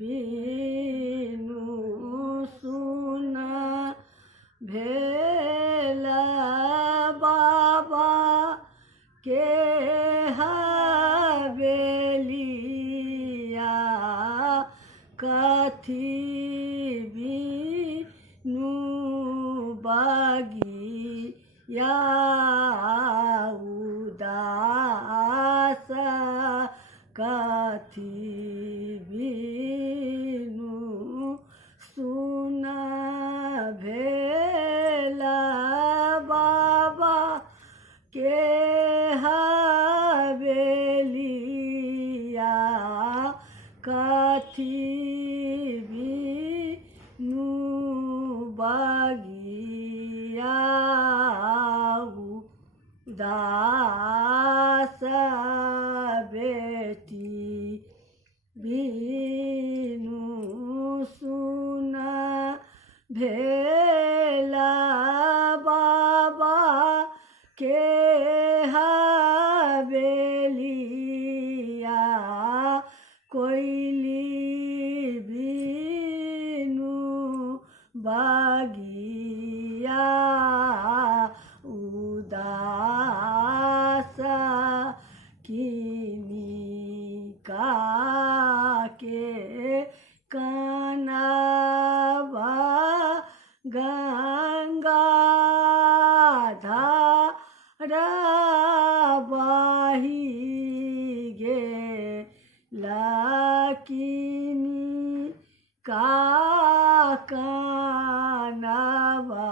बिनु सुना भेला बाबा के हवेलिया कथी बिनु बागिया उदास कथी बिनु सुना भेला बाबा के हवेलिया कथी बिनु बागिया उदास बेटी बिनु सुना भेला बाबा के हवेलिया कोयली बिनु बागिया उदास किनिका के कानवा गंगाधर बही गेला किनिका कानवा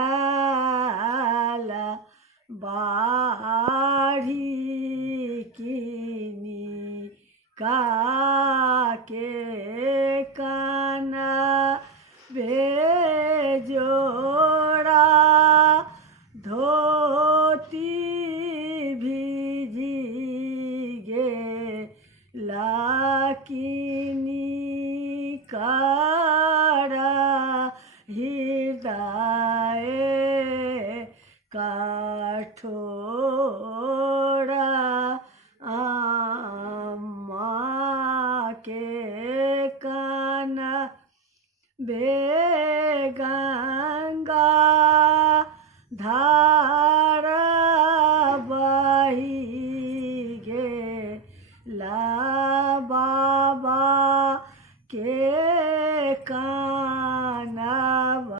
आल बाढ़ी किनिका के काना बेजोड़ा धोती भिजी गेला किनिका हृदय कठोर